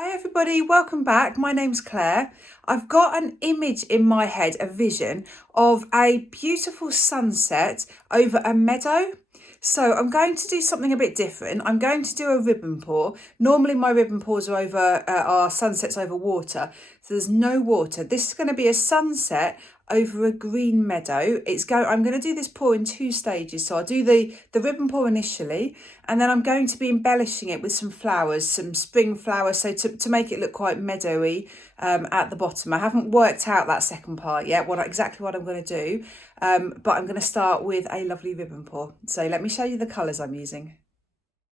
Hi everybody, welcome back. My name's Claire. I've got an image in my head, a vision of a beautiful sunset over a meadow. So I'm going to do something a bit different. I'm going to do a ribbon pour. Normally my ribbon pours are sunsets over water. So there's no water. This is going to be a sunset over a green meadow. I'm going to do this pour in two stages. So I'll do the ribbon pour initially, and then I'm going to be embellishing it with some flowers, some spring flowers, so to make it look quite meadowy at the bottom. I haven't worked out that second part yet, exactly what I'm going to do, but I'm going to start with a lovely ribbon pour. So let me show you the colours I'm using.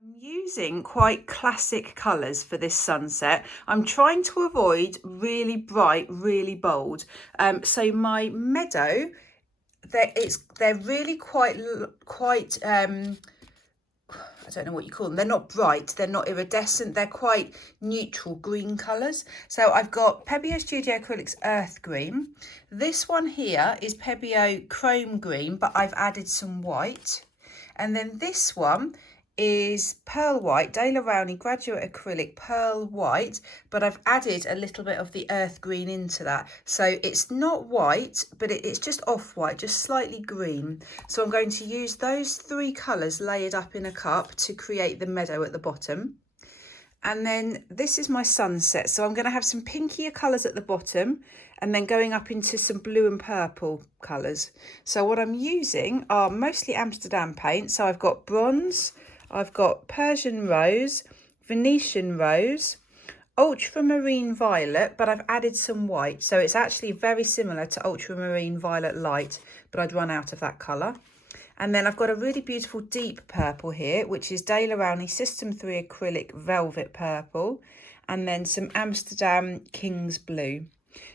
I'm using quite classic colours for this sunset. I'm trying to avoid really bright, really bold. So my meadow, they're really quite I don't know what you call them. They're not bright, they're not iridescent, they're quite neutral green colours. So I've got Pebeo Studio Acrylics Earth Green. This one here is Pebeo Chrome Green, but I've added some white. And then this one is Pearl White, Daler Rowney Graduate Acrylic Pearl White, but I've added a little bit of the earth green into that. So it's not white, but it's just off-white, just slightly green. So I'm going to use those three colours layered up in a cup to create the meadow at the bottom. And then this is my sunset. So I'm going to have some pinkier colours at the bottom and then going up into some blue and purple colours. So what I'm using are mostly Amsterdam paint. So I've got bronze, I've got Persian rose, Venetian rose, ultramarine violet, but I've added some white. So it's actually very similar to ultramarine violet light, but I'd run out of that colour. And then I've got a really beautiful deep purple here, which is Daler Rowney System 3 Acrylic Velvet Purple, and then some Amsterdam King's Blue.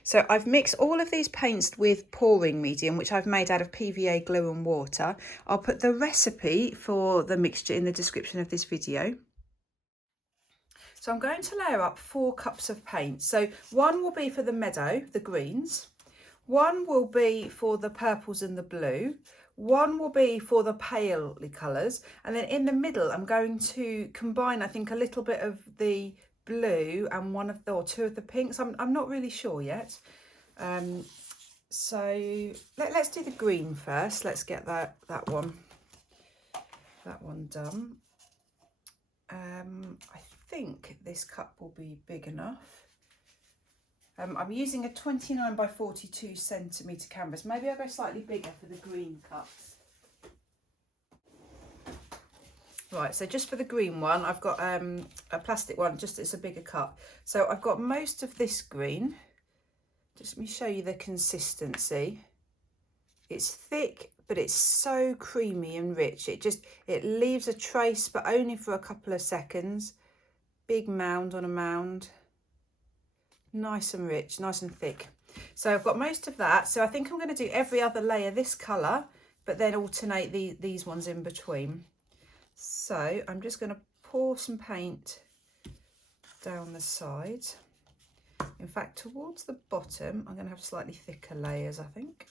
So I've mixed all of these paints with pouring medium, which I've made out of PVA glue and water. I'll put the recipe for the mixture in the description of this video. So I'm going to layer up 4 cups of paint. So one will be for the meadow, the greens. One will be for the purples and the blue. One will be for the pale colours. And then in the middle, I'm going to combine, I think, a little bit of the blue and or two of the pinks. I'm not really sure yet. So let's do the green first. Let's get that one done. I think this cup will be big enough. I'm using a 29 by 42 centimetre canvas. Maybe I'll go slightly bigger for the green cup. Right, so just for the green one, I've got a plastic one, just it's a bigger cup. So I've got most of this green. Just let me show you the consistency. It's thick, but it's so creamy and rich. It leaves a trace, but only for a couple of seconds. Big mound on a mound. Nice and rich, nice and thick. So I've got most of that. So I think I'm going to do every other layer this colour, but then alternate these ones in between. So I'm just going to pour some paint down the sides. In fact, towards the bottom, I'm going to have slightly thicker layers, I think.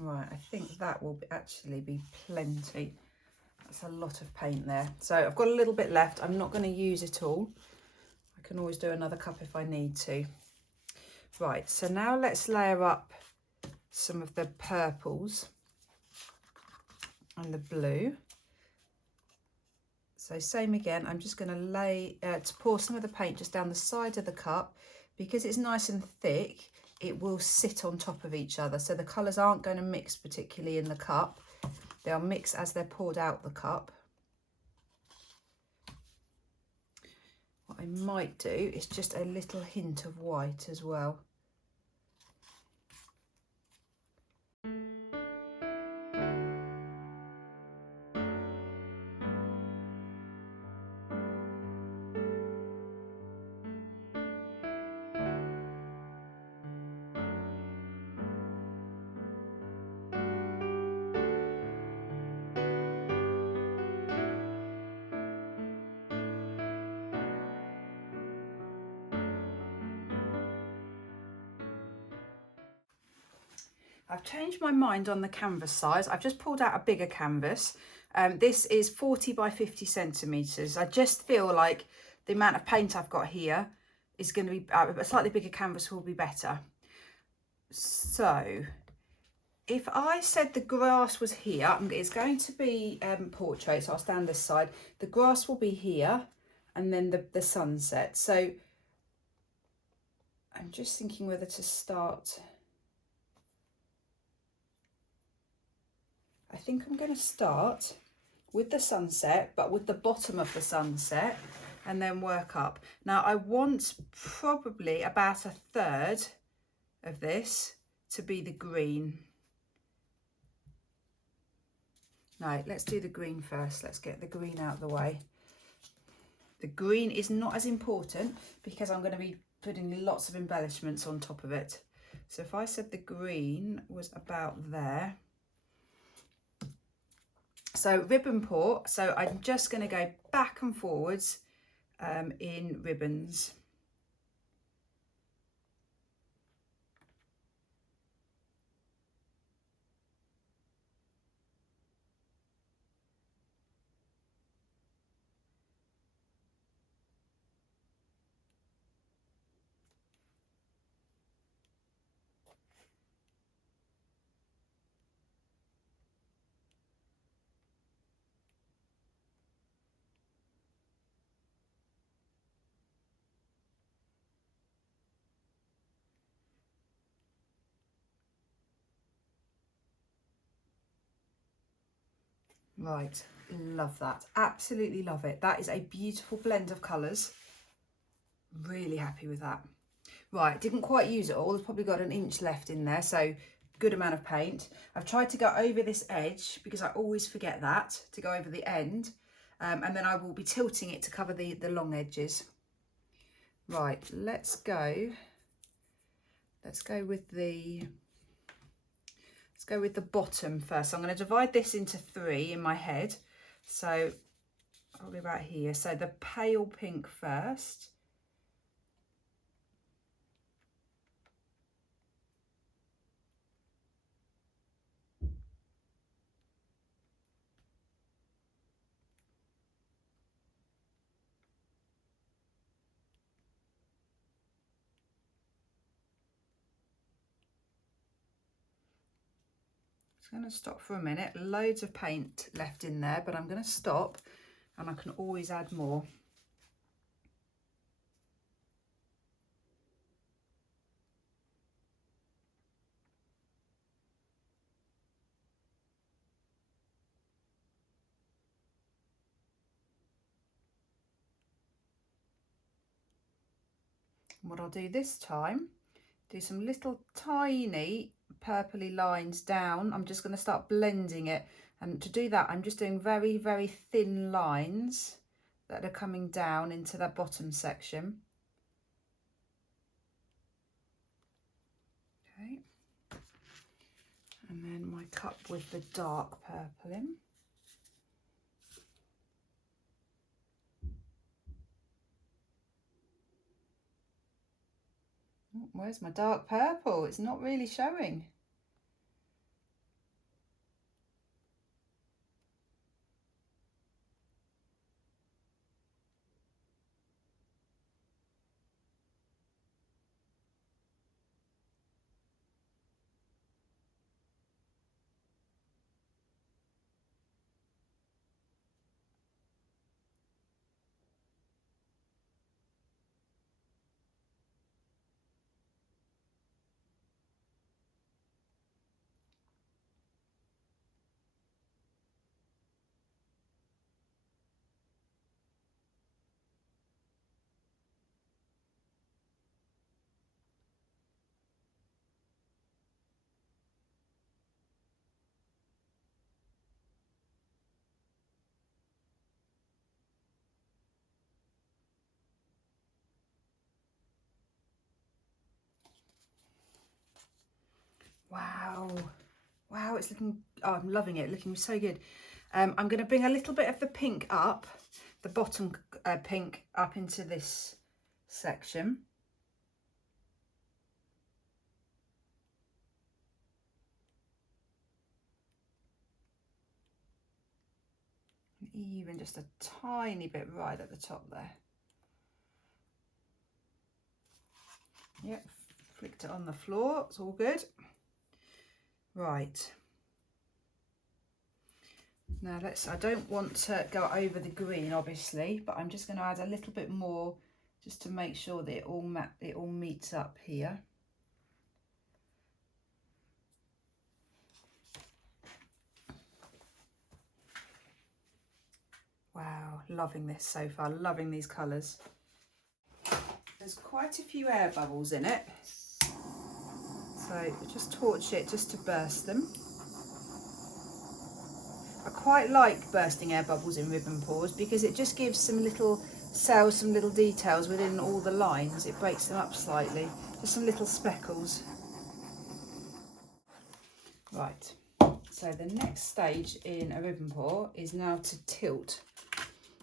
Right, I think that will actually be plenty. That's a lot of paint there. So I've got a little bit left. I'm not going to use it all. I can always do another cup if I need to. Right, so now let's layer up some of the purples and the blue. So same again, I'm just going to pour some of the paint just down the side of the cup. Because it's nice and thick, it will sit on top of each other. So the colours aren't going to mix particularly in the cup. They'll mix as they're poured out the cup. What I might do is just a little hint of white as well. I've changed my mind on the canvas size. I've just pulled out a bigger canvas. This is 40 by 50 centimetres. I just feel like the amount of paint I've got here is going to be, a slightly bigger canvas will be better. So if I said the grass was here, it's going to be portrait, so I'll stand this side. The grass will be here, and then the sunset. So I'm just thinking whether to start. I think I'm going to start with the sunset, but with the bottom of the sunset, and then work up. Now I want probably about a third of this to be the green. No, let's do the green first. Let's get the green out of the way. The green is not as important because I'm going to be putting lots of embellishments on top of it. So if I said the green was about there. So ribbon port, so I'm just going to go back and forwards in ribbons. Right, love that. Absolutely love it. That is a beautiful blend of colours. Really happy with that. Right, didn't quite use it all. There's probably got an inch left in there, so good amount of paint. I've tried to go over this edge because I always forget that, to go over the end. And then I will be tilting it to cover the long edges. Right, let's go with the bottom first. So I'm going to divide this into 3 in my head. So probably about here. So the pale pink first. I'm going to stop for a minute. Loads of paint left in there, but I'm going to stop and I can always add more. And what I'll do this time, do some little tiny purpley lines down. I'm just going to start blending it, and to do that I'm just doing very, very thin lines that are coming down into that bottom section. Okay, and then my cup with the dark purple in. Oh, where's my dark purple? It's not really showing. Wow, wow, it's looking, oh, I'm loving it, looking so good. I'm going to bring a little bit of the pink up, the bottom pink up into this section. even just a tiny bit right at the top there. Yep, flicked it on the floor, it's all good. Right. Now I don't want to go over the green obviously, but I'm just going to add a little bit more just to make sure that it all meets up here. Wow, loving this so far, loving these colours. There's quite a few air bubbles in it, so just torch it just to burst them. I quite like bursting air bubbles in ribbon pours because it just gives some little cells, some little details within all the lines. It breaks them up slightly, just some little speckles. Right, so the next stage in a ribbon pour is now to tilt.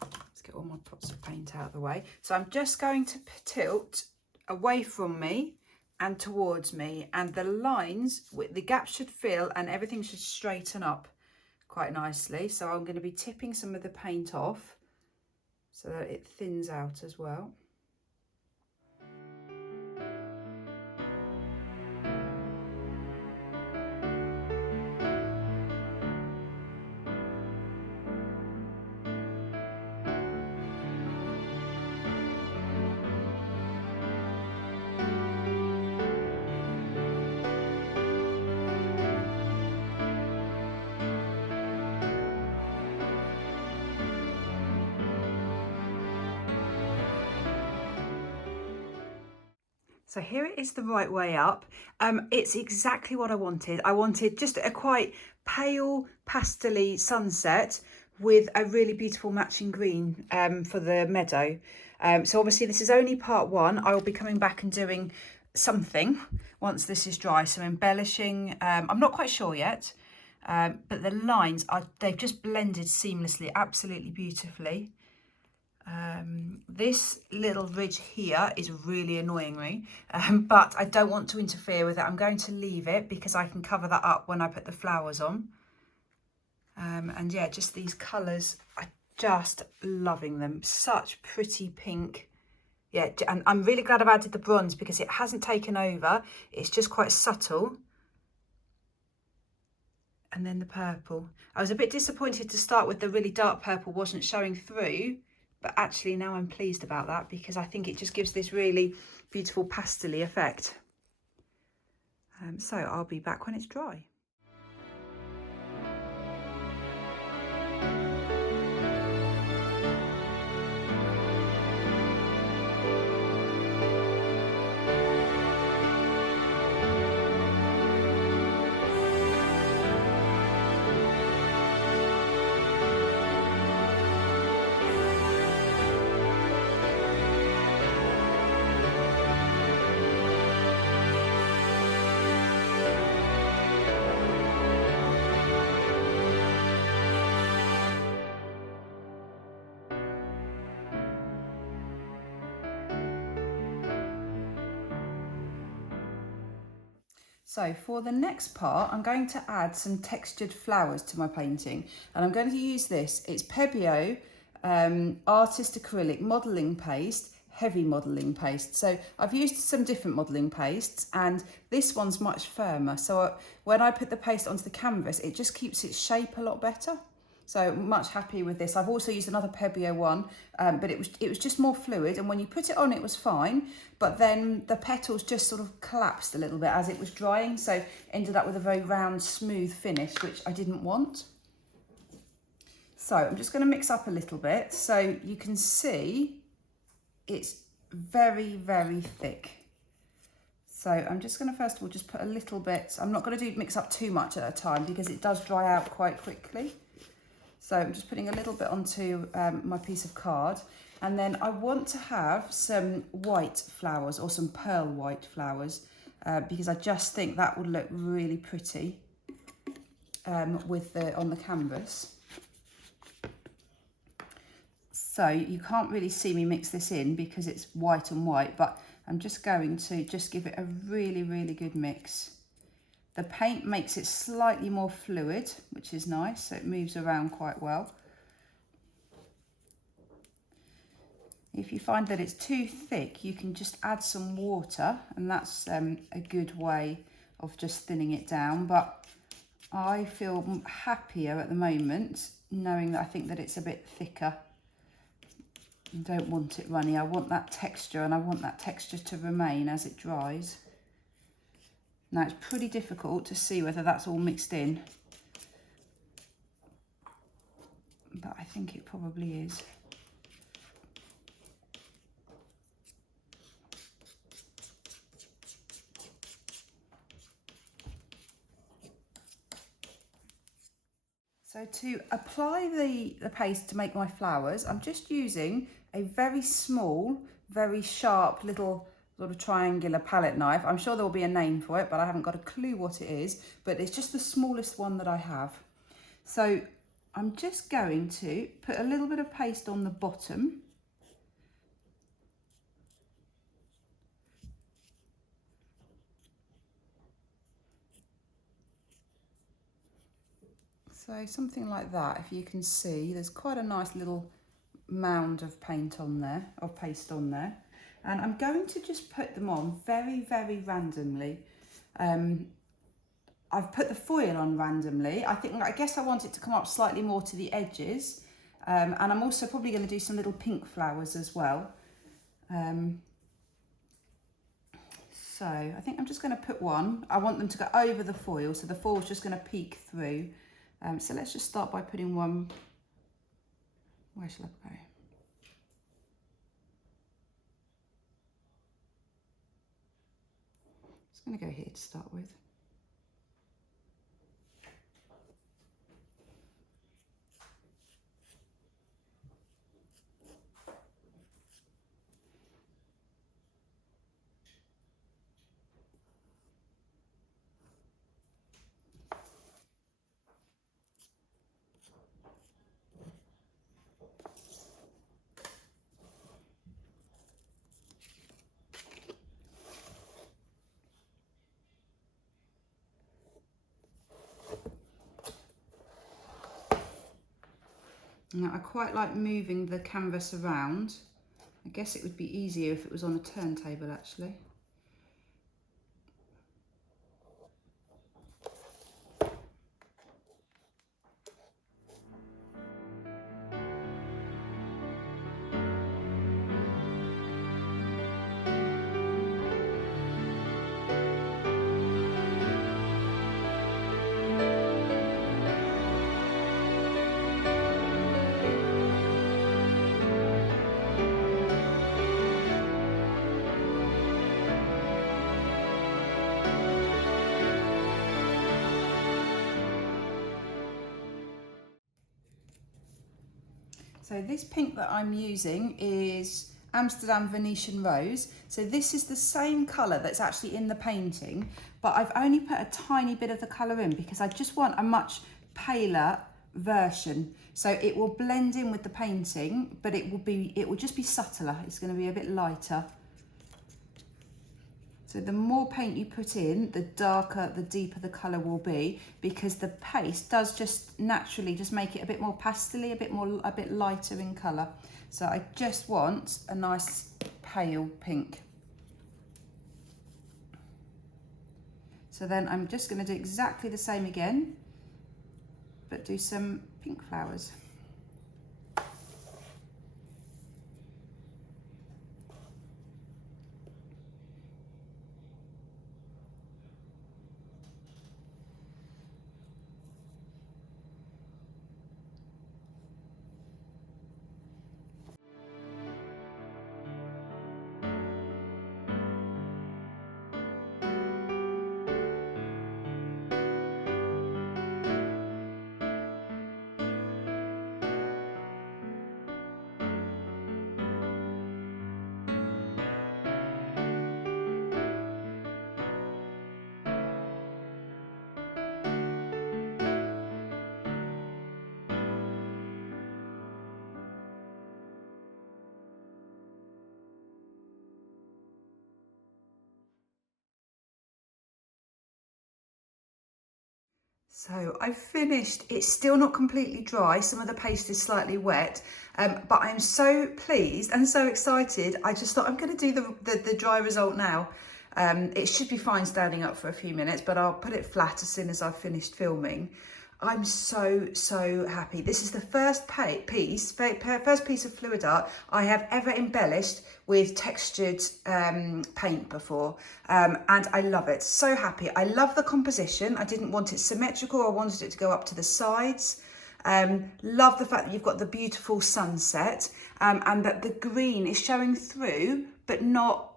Let's get all my pots of paint out of the way. So I'm just going to tilt away from me and towards me, and the lines, the gap should fill and everything should straighten up quite nicely. So I'm going to be tipping some of the paint off so that it thins out as well. So here it is the right way up. It's exactly what I wanted. I wanted just a quite pale pastel-y sunset with a really beautiful matching green for the meadow. So obviously this is only part one. I will be coming back and doing something once this is dry. So embellishing, I'm not quite sure yet, but the lines, they've just blended seamlessly, absolutely beautifully. This little ridge here is really annoying me, but I don't want to interfere with it. I'm going to leave it because I can cover that up when I put the flowers on. And yeah, just these colours, I'm just loving them. Such pretty pink. Yeah, and I'm really glad I've added the bronze because it hasn't taken over. It's just quite subtle. And then the purple. I was a bit disappointed to start with the really dark purple wasn't showing through. But actually now I'm pleased about that because I think it just gives this really beautiful pastel-y effect. So I'll be back when it's dry. So for the next part, I'm going to add some textured flowers to my painting, and I'm going to use this. It's Meadow Artist Acrylic Modelling Paste, heavy modelling paste. So I've used some different modelling pastes, and this one's much firmer. So when I put the paste onto the canvas, it just keeps its shape a lot better. So much happy with this. I've also used another Meadow one, but it was just more fluid, and when you put it on, it was fine. But then the petals just sort of collapsed a little bit as it was drying, so ended up with a very round, smooth finish, which I didn't want. So I'm just going to mix up a little bit so you can see it's very, very thick. So I'm just going to first of all just put a little bit. I'm not going to mix up too much at a time because it does dry out quite quickly. So I'm just putting a little bit onto my piece of card, and then I want to have some white flowers or some pearl white flowers because I just think that would look really pretty on the canvas. So you can't really see me mix this in because it's white and white, but I'm just going to just give it a really, really good mix. The paint makes it slightly more fluid, which is nice, so it moves around quite well. If you find that it's too thick, you can just add some water, and that's a good way of just thinning it down. But I feel happier at the moment knowing that I think that it's a bit thicker. I don't want it runny. I want that texture, and I want that texture to remain as it dries. Now it's pretty difficult to see whether that's all mixed in, but I think it probably is. So to apply the paste to make my flowers, I'm just using a very small, very sharp little sort of triangular palette knife. I'm sure there will be a name for it, but I haven't got a clue what it is, but it's just the smallest one that I have. So I'm just going to put a little bit of paste on the bottom. So something like that. If you can see, there's quite a nice little mound of paint on there, of paste on there. And I'm going to just put them on very, very randomly. I've put the foil on randomly. I guess I want it to come up slightly more to the edges. And I'm also probably going to do some little pink flowers as well. So I think I'm just going to put one. I want them to go over the foil, so the foil is just going to peek through. So let's just start by putting one. Where shall I go? I'm going to go here to start with. Now, I quite like moving the canvas around. I guess it would be easier if it was on a turntable actually. So this pink that I'm using is Amsterdam Venetian Rose. So this is the same colour that's actually in the painting, but I've only put a tiny bit of the colour in because I just want a much paler version. So it will blend in with the painting, but it will just be subtler. It's going to be a bit lighter. So the more paint you put in, the darker, the deeper the colour will be, because the paste does just naturally just make it a bit more pastel-y, a bit lighter in colour. So I just want a nice pale pink. So then I'm just going to do exactly the same again, but do some pink flowers. So I've finished. It's still not completely dry. Some of the paste is slightly wet, but I'm so pleased and so excited. I just thought I'm going to do the dry result now. It should be fine standing up for a few minutes, but I'll put it flat as soon as I've finished filming. I'm so happy. This is the first piece of fluid art I have ever embellished with textured paint before, and I love it. So happy. I love the composition. I didn't want it symmetrical. I wanted it to go up to the sides. Love the fact that you've got the beautiful sunset, and that the green is showing through, but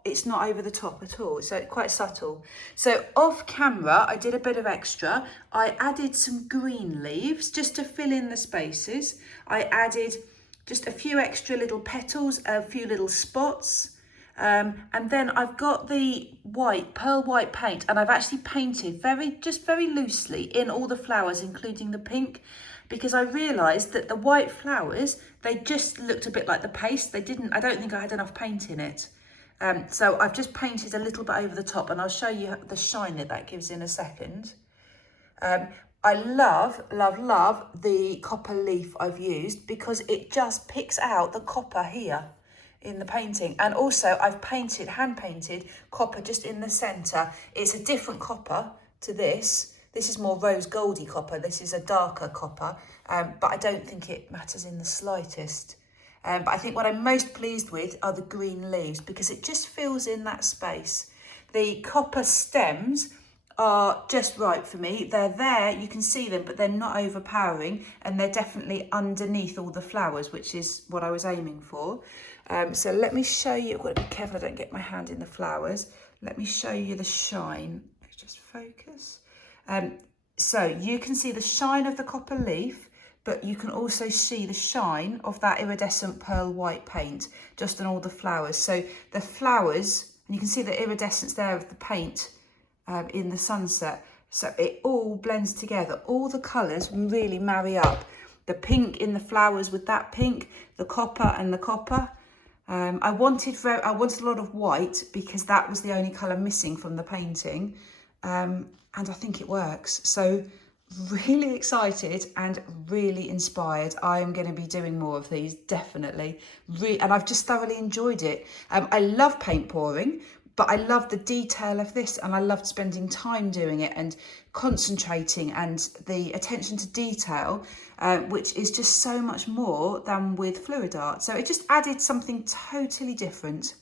it's not over the top at all. So it's quite subtle. So off camera, I did a bit of extra. I added some green leaves just to fill in the spaces. I added just a few extra little petals, a few little spots. And then I've got the pearl white paint, and I've actually painted very loosely in all the flowers, including the pink, because I realised that the white flowers, they just looked a bit like the paste. I don't think I had enough paint in it. So I've just painted a little bit over the top, and I'll show you the shine that gives in a second. I love the copper leaf I've used because it just picks out the copper here in the painting. And also I've hand painted copper just in the centre. It's a different copper to this. This is more rose goldy copper. This is a darker copper, but I don't think it matters in the slightest. But I think what I'm most pleased with are the green leaves because it just fills in that space. The copper stems are just right for me. They're there, you can see them, but they're not overpowering, and they're definitely underneath all the flowers, which is what I was aiming for. So let me show you. I've got to be careful I don't get my hand in the flowers. Let me show you the shine. Let's just focus. So you can see the shine of the copper leaf, but you can also see the shine of that iridescent pearl white paint just on all the flowers. So the flowers, and you can see the iridescence there of the paint in the sunset. So it all blends together. All the colours really marry up. The pink in the flowers with that pink, the copper and the copper. I wanted a lot of white because that was the only colour missing from the painting. And I think it works. So really excited and really inspired. I am going to be doing more of these, definitely. And I've just thoroughly enjoyed it. I love paint pouring, but I love the detail of this, and I loved spending time doing it and concentrating, and the attention to detail, which is just so much more than with fluid art. So it just added something totally different.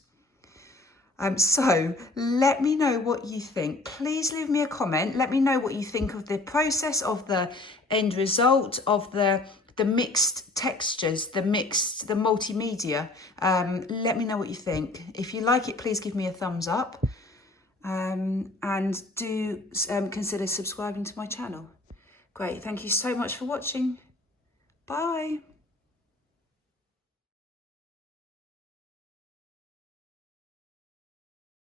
So let me know what you think. Please leave me a comment. Let me know what you think of the process, of the end result, of the mixed textures, the multimedia. Let me know what you think. If you like it, please give me a thumbs up, and do consider subscribing to my channel. Great. Thank you so much for watching. Bye.